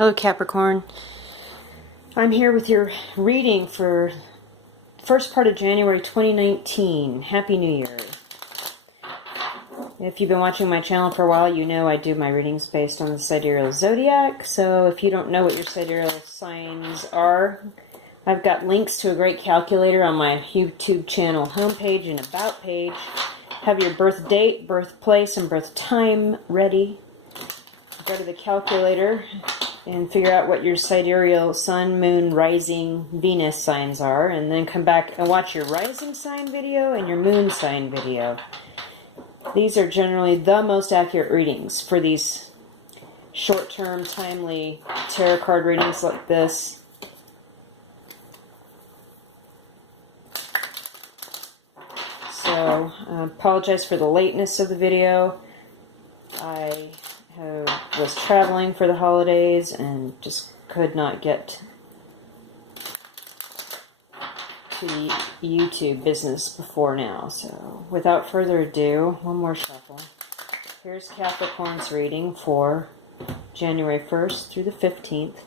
Hello Capricorn. I'm here with your reading for the first part of January 2019. Happy New Year. If you've been watching my channel for a while, you know I do my readings based on the Sidereal Zodiac. So if you don't know what your sidereal signs are, I've got links to a great calculator on my YouTube channel homepage and about page. Have your birth date, birthplace, and birth time ready. Go to the calculator and figure out what your sidereal sun, moon, rising, Venus signs are, and then come back and watch your rising sign video and your moon sign video. These are generally the most accurate readings for these short-term, timely tarot card readings like this. So, I apologize for the lateness of the video. I was traveling for the holidays and just could not get to the YouTube business before now. So without further ado, one more shuffle. Here's Capricorn's reading for January 1st through the 15th,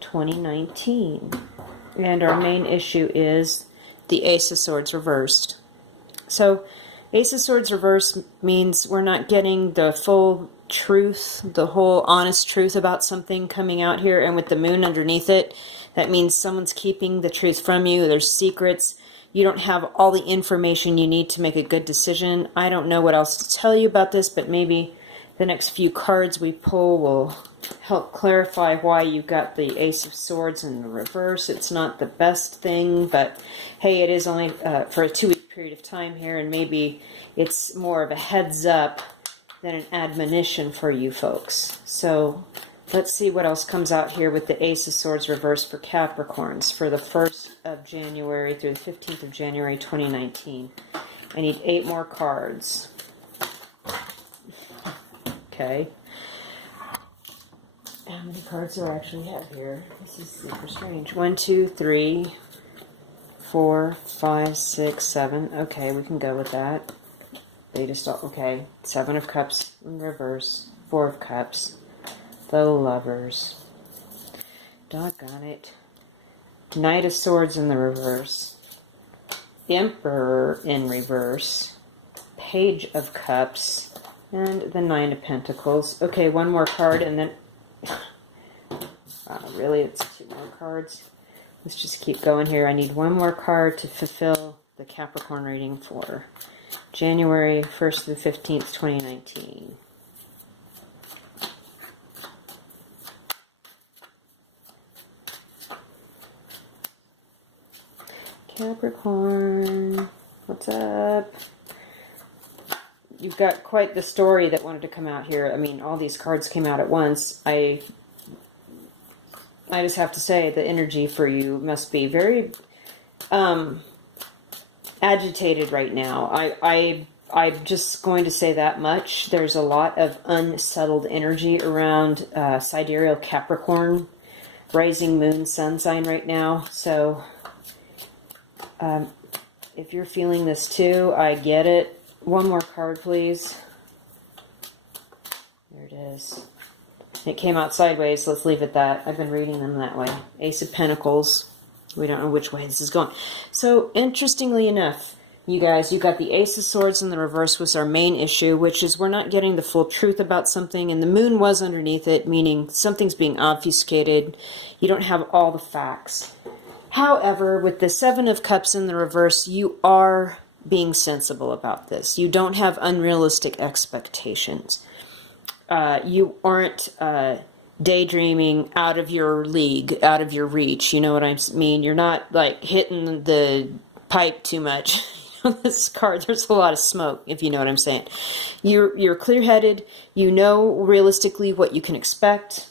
2019. And our main issue is the Ace of Swords reversed. So Ace of Swords reversed means we're not getting the full truth, the whole honest truth about something coming out here, and with the moon underneath it, that means someone's keeping the truth from you. There's secrets. You don't have all the information you need to make a good decision. I don't know what else to tell you about this, but maybe the next few cards we pull will help clarify why you got the Ace of Swords in the reverse. It's not the best thing, but hey, it is only for a 2-week period of time here, and maybe it's more of a heads up than an admonition for you folks. So let's see what else comes out here with the Ace of Swords reversed for Capricorns for the 1st of January through the 15th of January 2019. I need 8 more cards. Okay. How many cards do I actually have here? This is super strange. 1, 2, 3, 4, 5, 6, 7. Okay, we can go with that. They just okay. 7 of Cups in reverse. 4 of Cups. The Lovers. Doggone it. Knight of Swords in the reverse. Emperor in reverse. Page of Cups. And the 9 of Pentacles. Okay, one more card and then... really, it's 2 more cards. Let's just keep going here. I need one more card to fulfill the Capricorn reading for January 1st to the 15th, 2019. Capricorn, what's up? You've got quite the story that wanted to come out here. I mean, all these cards came out at once. I just have to say the energy for you must be very agitated right now. I'm just going to say that much. There's a lot of unsettled energy around Sidereal Capricorn, rising moon, sun sign right now. So if you're feeling this too, I get it. One more card, please. There it is. It came out sideways. Let's leave it that. I've been reading them that way. Ace of Pentacles. We don't know which way this is going. So, interestingly enough, you guys, you got the Ace of Swords in the reverse was our main issue, which is we're not getting the full truth about something, and the moon was underneath it, meaning something's being obfuscated. You don't have all the facts. However, with the 7 of Cups in the reverse, you are being sensible about this. You don't have unrealistic expectations. You aren't daydreaming out of your league, out of your reach. You know what I mean? You're not like hitting the pipe too much. On this card, there's a lot of smoke, if you know what I'm saying. You're clear-headed. You know realistically what you can expect.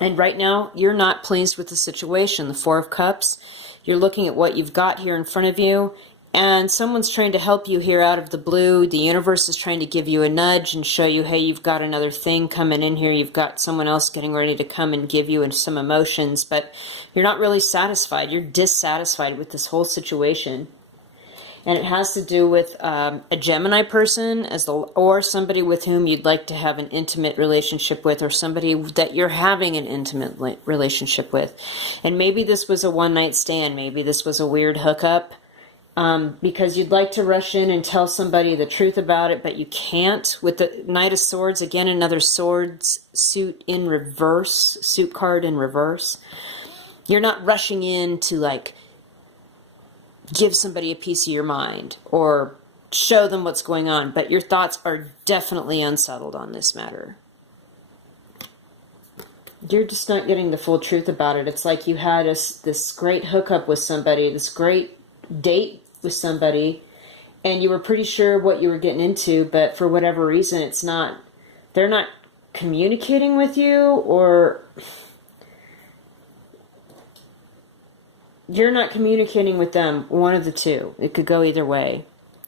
And right now, you're not pleased with the situation. The 4 of Cups, you're looking at what you've got here in front of you, and someone's trying to help you here out of the blue. The universe is trying to give you a nudge and show you, hey, you've got another thing coming in here. You've got someone else getting ready to come and give you some emotions, but you're not really satisfied. You're dissatisfied with this whole situation. And it has to do with a Gemini person or somebody with whom you'd like to have an intimate relationship with, or somebody that you're having an intimate relationship with. And maybe this was a one-night stand. Maybe this was a weird hookup. Because you'd like to rush in and tell somebody the truth about it, but you can't. With the Knight of Swords, again, another swords suit in reverse, suit card in reverse. You're not rushing in to, like, give somebody a piece of your mind or show them what's going on, but your thoughts are definitely unsettled on this matter. You're just not getting the full truth about it. It's like you had this great hookup with somebody, this great date with somebody, and you were pretty sure what you were getting into, but for whatever reason, they're not communicating with you, or you're not communicating with them. One of the two. It could go either way.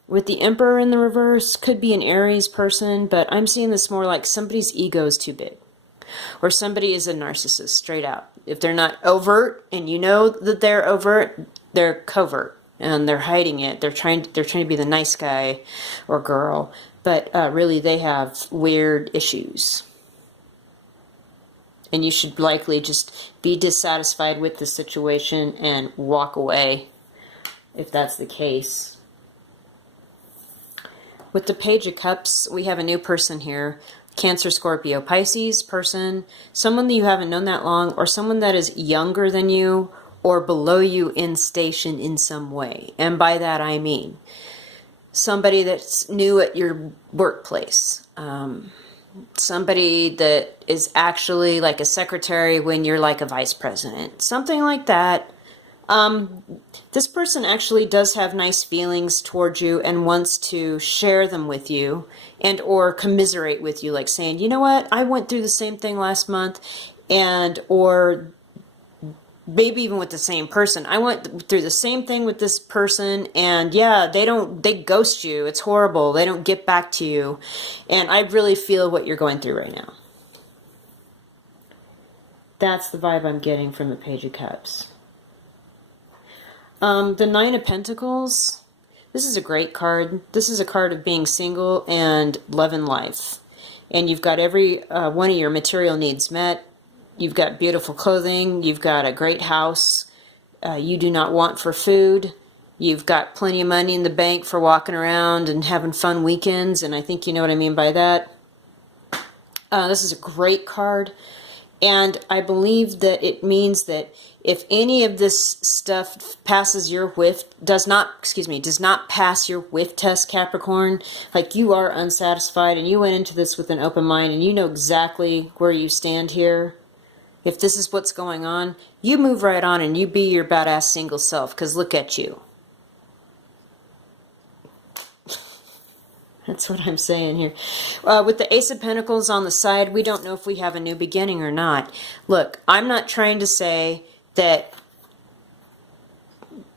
With the Emperor in the reverse, could be an Aries person, but I'm seeing this more like somebody's ego is too big. Or somebody is a narcissist, straight out. If they're not overt, and you know that they're overt, they're covert, and they're hiding it. They're trying to be the nice guy or girl, but really they have weird issues. And you should likely just be dissatisfied with the situation and walk away if that's the case. With the Page of Cups, we have a new person here. Cancer, Scorpio, Pisces person, someone that you haven't known that long, or someone that is younger than you or below you in station in some way. And by that I mean somebody that's new at your workplace. Somebody that is actually like a secretary when you're like a vice president. Something like that. This person actually does have nice feelings towards you and wants to share them with you and or commiserate with you, like saying, you know what, I went through the same thing last month, and or maybe even with the same person. I went through the same thing with this person, and yeah, they ghost you. It's horrible. They don't get back to you. And I really feel what you're going through right now. That's the vibe I'm getting from the Page of Cups. The Nine of Pentacles, this is a great card. This is a card of being single and love and life. And you've got every one of your material needs met. You've got beautiful clothing. You've got a great house. You do not want for food. You've got plenty of money in the bank for walking around and having fun weekends. And I think you know what I mean by that. This is a great card. And I believe that it means that if any of this stuff passes your whiff, does not pass your whiff test, Capricorn, like you are unsatisfied and you went into this with an open mind and you know exactly where you stand here. If this is what's going on, you move right on and you be your badass single self, because look at you. That's what I'm saying here. With the Ace of Pentacles on the side, we don't know if we have a new beginning or not. Look, I'm not trying to say that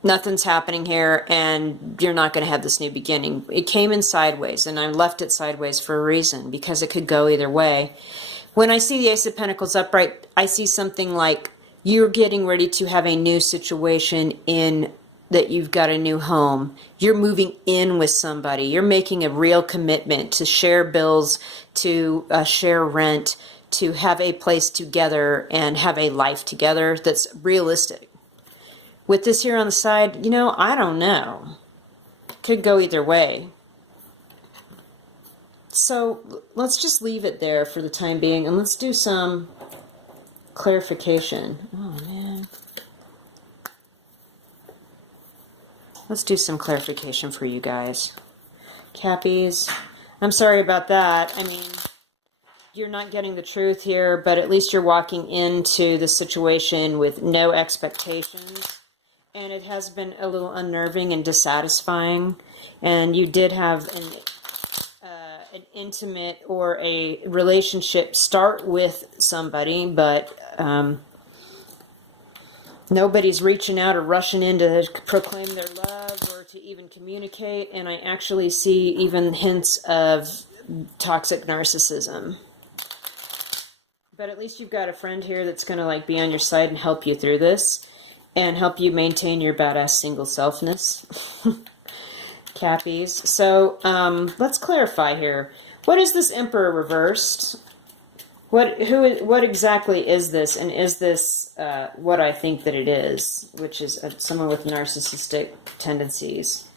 nothing's happening here and you're not going to have this new beginning. It came in sideways, and I left it sideways for a reason, because it could go either way. When I see the Ace of Pentacles upright, I see something like you're getting ready to have a new situation in that you've got a new home. You're moving in with somebody. You're making a real commitment to share bills, to share rent, to have a place together and have a life together that's realistic. With this here on the side, you know, I don't know. Could go either way. So let's just leave it there for the time being, and let's do some clarification. Oh, man. Let's do some clarification for you guys. Cappies, I'm sorry about that. I mean, you're not getting the truth here, but at least you're walking into the situation with no expectations. And it has been a little unnerving and dissatisfying. And you did have an intimate or a relationship start with somebody, but nobody's reaching out or rushing in to proclaim their love or to even communicate. And I actually see even hints of toxic narcissism. But at least you've got a friend here that's going to like be on your side and help you through this and help you maintain your badass single selfness. Cappies. So let's clarify here. What is this Emperor reversed? What exactly is this? And is this what I think that it is, which is someone with narcissistic tendencies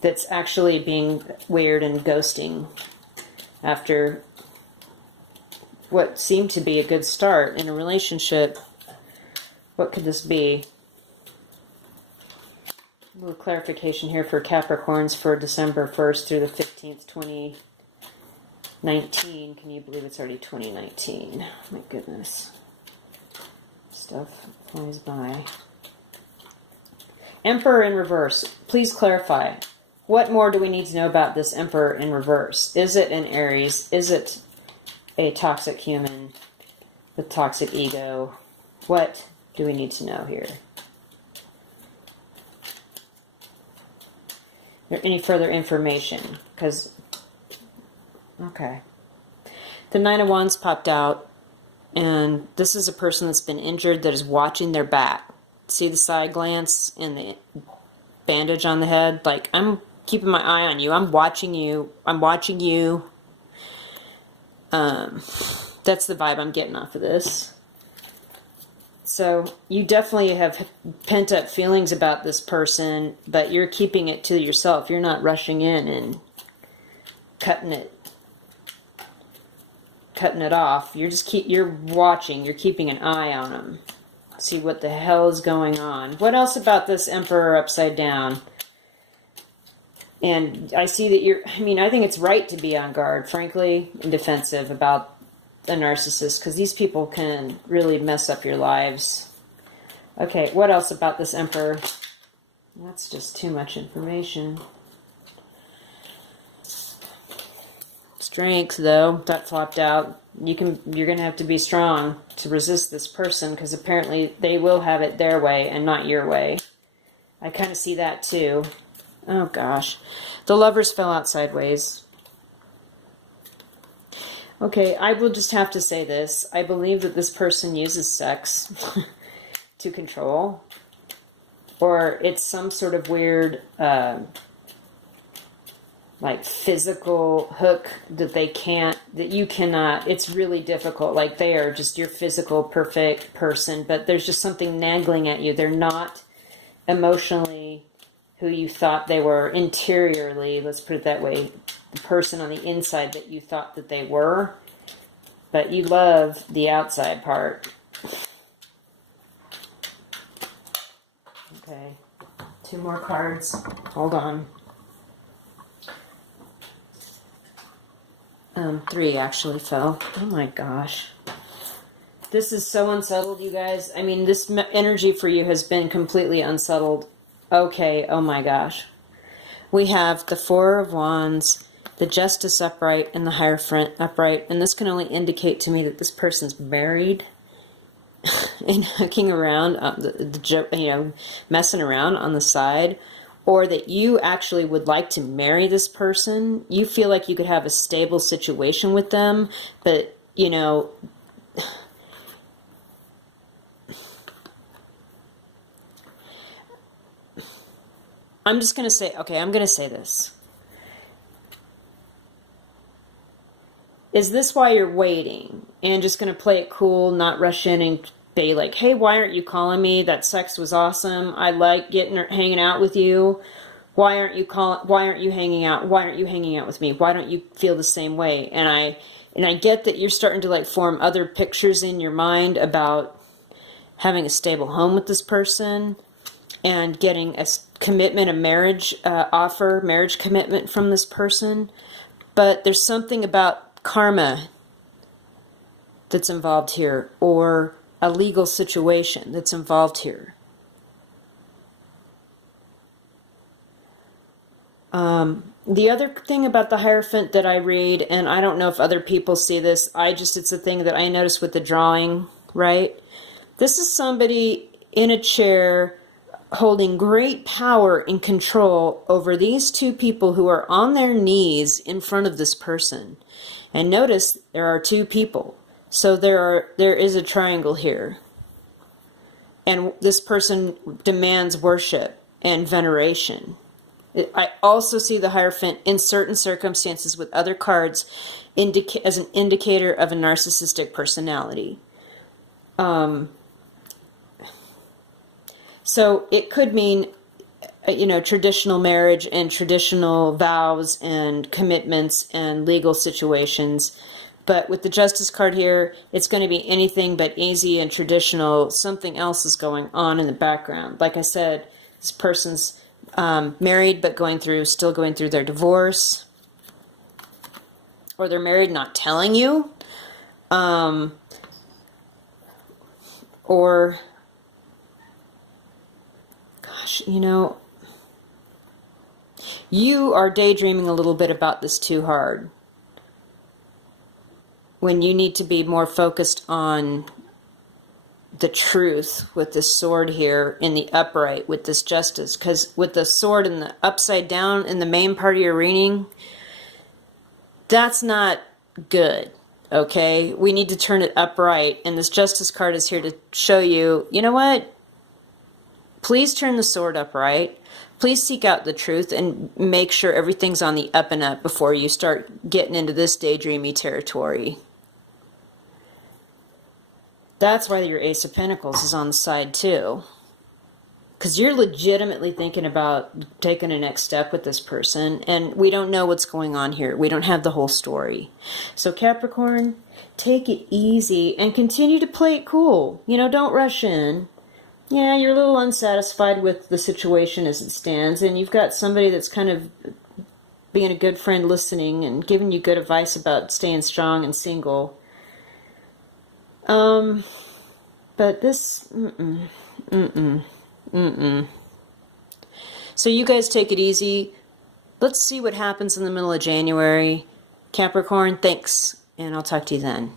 that's actually being weird and ghosting after what seemed to be a good start in a relationship? What could this be? A little clarification here for Capricorns for December 1st through the 15th, 2019. Can you believe it's already 2019? My goodness. Stuff flies by. Emperor in reverse. Please clarify. What more do we need to know about this Emperor in reverse? Is it an Aries? Is it a toxic human with toxic ego? What do we need to know here? Or any further information? Because, okay. The Nine of Wands popped out, and this is a person that's been injured that is watching their back. See the side glance and the bandage on the head? Like, I'm keeping my eye on you. I'm watching you. I'm watching you. That's the vibe I'm getting off of this. So you definitely have pent up feelings about this person, but you're keeping it to yourself. You're not rushing in and cutting it off. You're watching. You're keeping an eye on them. See what the hell is going on. What else about this Emperor upside down? And I see that I think it's right to be on guard, frankly, and defensive about a narcissist, because these people can really mess up your lives. Okay, what else about this Emperor? That's just too much information. Strength, though, that flopped out. You're gonna have to be strong to resist this person, because apparently they will have it their way and not your way. I kind of see that too. Oh gosh, the Lovers fell out sideways. Okay, I will just have to say this. I believe that this person uses sex to control, or it's some sort of weird, like physical hook that you cannot, it's really difficult. Like they are just your physical perfect person, but there's just something nagging at you. They're not emotionally who you thought they were interiorly, let's put it that way. The person on the inside that you thought that they were, but you love the outside part. Okay, 2 more cards. Hold on. 3 actually fell. Oh my gosh. This is so unsettled, you guys. I mean, this energy for you has been completely unsettled. Okay, oh my gosh. We have the 4 of Wands, the Justice upright, and the Hierophant upright. And this can only indicate to me that this person's married and hooking around, messing around on the side. Or that you actually would like to marry this person. You feel like you could have a stable situation with them, but, I'm just going to say, okay, I'm going to say this. Is this why you're waiting and just going to play it cool, not rush in and be like, hey, why aren't you calling me? That sex was awesome. I like hanging out with you. Why aren't you hanging out? Why aren't you hanging out with me? Why don't you feel the same way? And I get that you're starting to form other pictures in your mind about having a stable home with this person and getting a commitment, a marriage marriage commitment from this person. But there's something about karma that's involved here, or a legal situation that's involved here. The other thing about the Hierophant that I read, and I don't know if other people see this, it's a thing that I noticed with the drawing, right? This is somebody in a chair holding great power and control over these 2 people who are on their knees in front of this person. And notice there are 2 people. So there is a triangle here. And this person demands worship and veneration. I also see the Hierophant in certain circumstances with other cards as an indicator of a narcissistic personality. So it could mean, traditional marriage and traditional vows and commitments and legal situations. But with the Justice card here, it's going to be anything but easy and traditional. Something else is going on in the background. Like I said, this person's married but still going through their divorce. Or they're married not telling you. Or, gosh, you are daydreaming a little bit about this too hard, when you need to be more focused on the truth with this sword here in the upright with this Justice. Because with the sword in the upside down in the main part of your reading, that's not good, okay? We need to turn it upright, and this Justice card is here to show you, you know what? Please turn the sword upright. Please seek out the truth and make sure everything's on the up and up before you start getting into this daydreamy territory. That's why your Ace of Pentacles is on the side too. Because you're legitimately thinking about taking a next step with this person, and we don't know what's going on here. We don't have the whole story. So Capricorn, take it easy and continue to play it cool. Don't rush in. Yeah, you're a little unsatisfied with the situation as it stands, and you've got somebody that's kind of being a good friend, listening and giving you good advice about staying strong and single. But this, So you guys take it easy. Let's see what happens in the middle of January. Capricorn, thanks, and I'll talk to you then.